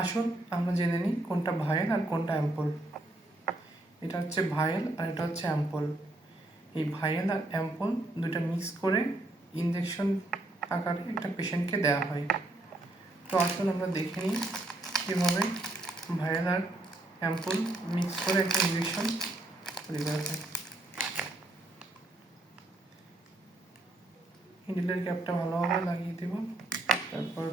আসুন আমরা জেনে নিই কোনটা ভায়েল আর কোনটা অ্যাম্পল। এটা হচ্ছে ভায়েল আর এটা হচ্ছে অ্যাম্পল। এই ভায়েল আর অ্যাম্পল দুটো মিক্স করে ইনজেকশন আকারে একটা পেশেন্টকে দেওয়া হয়। তো আসুন আমরা দেখে নিই কীভাবে ভায়েল আর অ্যাম্পল মিক্স করে একটা ইনজেকশন তৈরি করা হয়। নিডলের ক্যাপটা ভালোভাবে লাগিয়ে দেব, তারপর